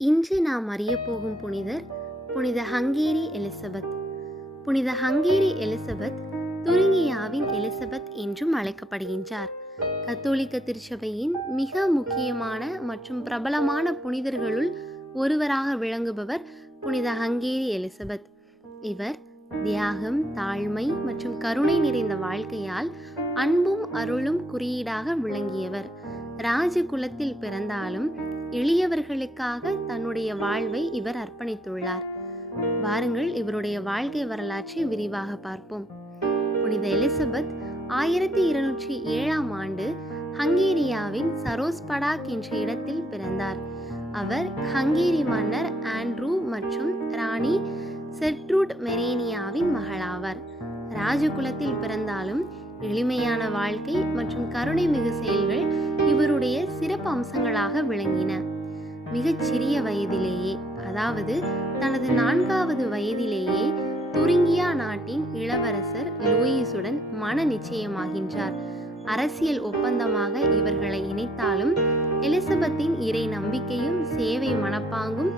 இன்று நாம் அறியப்போகும் புனிதர் புனித ஹங்கேரி எலிசபெத். புனித ஹங்கேரி எலிசபெத் துரிங்கியாவின் எலிசபெத் என்றும் அழைக்கப்படுகின்றார். கத்தோலிக்க திருச்சபையின் மிக முக்கியமான மற்றும் பிரபலமான புனிதர்களுள் ஒருவராக விளங்குபவர் புனித ஹங்கேரி எலிசபெத். இவர் தியாகம், தாழ்மை மற்றும் கருணை நிறைந்த வாழ்க்கையால் அன்பும் அருளும் குறியீடாக விளங்கியவர். ராஜகுலத்தில் பிறந்தாலும் எளியவர்களுக்காக தன்னுடைய வாழ்வை இவர் அர்ப்பணித்துள்ளார். வாருங்கள் இவருடைய வாழ்க்கை வரலாற்றை விரிவாக பார்ப்போம். புனித எலிசபெத் 1207 ஹங்கேரியாவின் சரோஸ்படாக் என்ற இடத்தில் பிறந்தார். அவர் ஹங்கேரி மன்னர் ஆண்ட்ரூ மற்றும் ராணி செர்ட்ரூட் மெரேனியாவின் மகளாவார். ராஜகுலத்தில் பிறந்தாலும் எளிமையான வாழ்க்கை மற்றும் கருணை மிகு செயல்கள் இவருடைய சிறப்பு அம்சங்களாக விளங்கின. மிகச் சிறிய வயதிலேயே, அதாவது தனது 4வது வயதிலேயே துரிங்கியா நாட்டின் இளவரசர் லூயிஸுடன் மன நிச்சயமாகின்றார். அரசியல் ஒப்பந்தமாக இவர்களை இணைத்தாலும் எலிசபெத்தின் இறை நம்பிக்கையும் சேவை மனப்பாங்கும்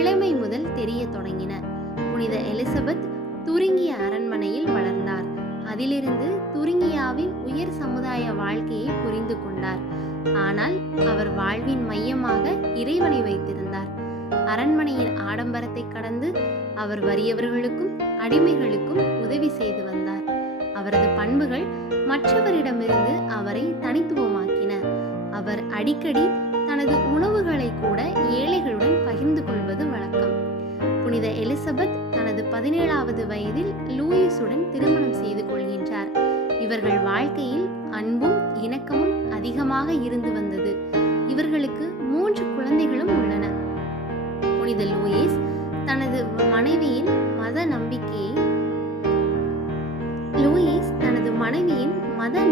இளமை முதல் தெரிய தொடங்கின. புனித எலிசபெத் துரிங்கிய அரண்மனையில் வளர்ந்தார். அதிலிருந்து துரிங்கியாவின் உயர் சமுதாய வாழ்க்கையை புரிந்து கொண்டார். ஆனால் அவர் வாழ்வின் மையமாக இறைவனை வைத்திருந்தார். அரண்மனையின் ஆடம்பரத்தை கடந்து அவர் வறியவர்களுக்கும் அடிமைகளுக்கும் உதவி செய்து வந்தார். அவரது பண்புகள் மற்றவரிடமிருந்து அவரை தனித்துவமாக்கின. அவர் அடிக்கடி தனது உணவுகளை கூட ஏழைகளுடன் பகிர்ந்து கொள்வது வழக்கம். புனித எலிசபெத் தனது 17வது வயதில் லூயிஸுடன் திருமணம் செய்து கொள்கின்றார். இவர்கள் வாழ்க்கையில் அன்பும் இணக்கமும் அதிகமாக இருந்து வந்தது. இவர்களுக்கு 3 குழந்தைகளும் உள்ளன. புனித லூயிஸ் தனது மனைவியின் மத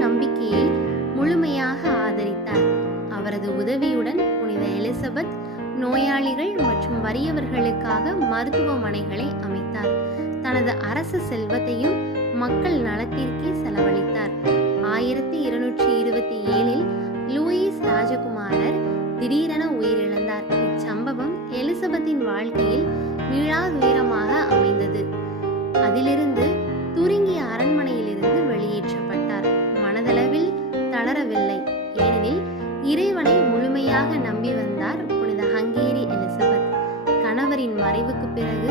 நம்பிக்கையை முழுமையாக ஆதரித்தார். அவரது உதவியுடன் புனித எலிசபெத் நோயாளிகள் மற்றும் வறியவர்களுக்காக மருத்துவமனைகளை அமைத்தார். தனது அரச செல்வத்தையும் மக்கள் நலத்திற்கே செலவழித்தார். 1227 லூயிஸ் ராஜகுமாரர் திடீரென உயிரிழந்தார். இச்சம்பவம் எலிசபெத்தின் வாழ்க்கையில் மீளாதுயரமாக அமைந்தது. அதிலிருந்து துரிங்கிய அரண்மனையிலிருந்து வெளியேற்றப்பட்டார். மனதளவில் தளரவில்லை, ஏனெனில் இறைவனை முழுமையாக நம்பி வந்தார் புனித ஹங்கேரி எலிசபெத். கணவரின் மறைவுக்கு பிறகு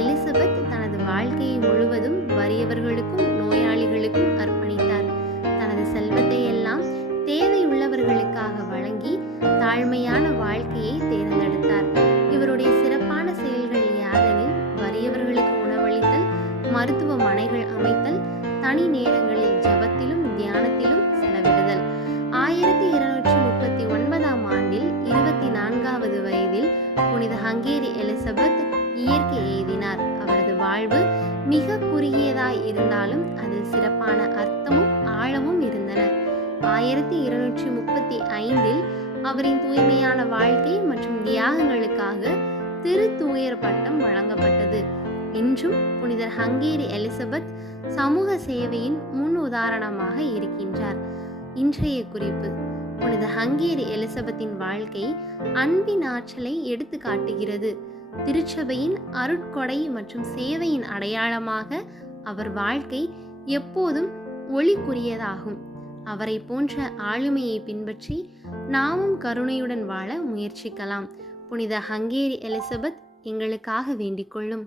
எலிசபெத் தனது வாழ்க்கையை முழுவதும் வறியவர்களுக்கும் நோயாளிகளுக்கும் அர்ப்பணித்தார். தனது செல்வத்தை எல்லாம் தேவையுள்ளவர்களுக்காக வழங்கி தாழ்மையான வாழ்க்கையை தேர்ந்தெடுத்தார். இவருடைய சிறப்பான செயல்கள் யாதெனில் வறியவர்களுக்கு உணவளித்தல், மருத்துவமனைகள் அமைத்தல், தனி நேரங்களில் ஜபத்திலும் தியானத்திலும் செலவிடுதல். 1239 24வது வயதில் புனித ஹங்கேரி எலிசபெத் இயற்கை எய்தினார். அவரது வாழ்வு மிக குறுகியதாய் இருந்தாலும் அதில் சிறப்பான அர்த்தமும் ஆழமும் இருந்தன. 1235 அவரின் தூய்மையான வாழ்க்கை மற்றும் தியாகங்களுக்காக திரு தூயர் பட்டம் வழங்கப்பட்டது. இன்றும் புனிதர் ஹங்கேரி எலிசபெத் சமூக சேவையின் முன் உதாரணமாக இருக்கின்றார். இன்றைய குறிப்பு: புனித ஹங்கேரி எலிசபெத்தின் வாழ்க்கை அன்பின் ஆற்றலை எடுத்து காட்டுகிறது. திருச்சபையின் அருட்கொடை மற்றும் சேவையின் அடையாளமாக அவர் வாழ்க்கை எப்போதும் ஒளிக்குரியதாகும். அவரை போன்ற ஆளுமையை பின்பற்றி நாமும் கருணையுடன் வாழ முயற்சிக்கலாம். புனித ஹங்கேரி எலிசபெத் எங்களுக்காக வேண்டிக் கொள்ளும்.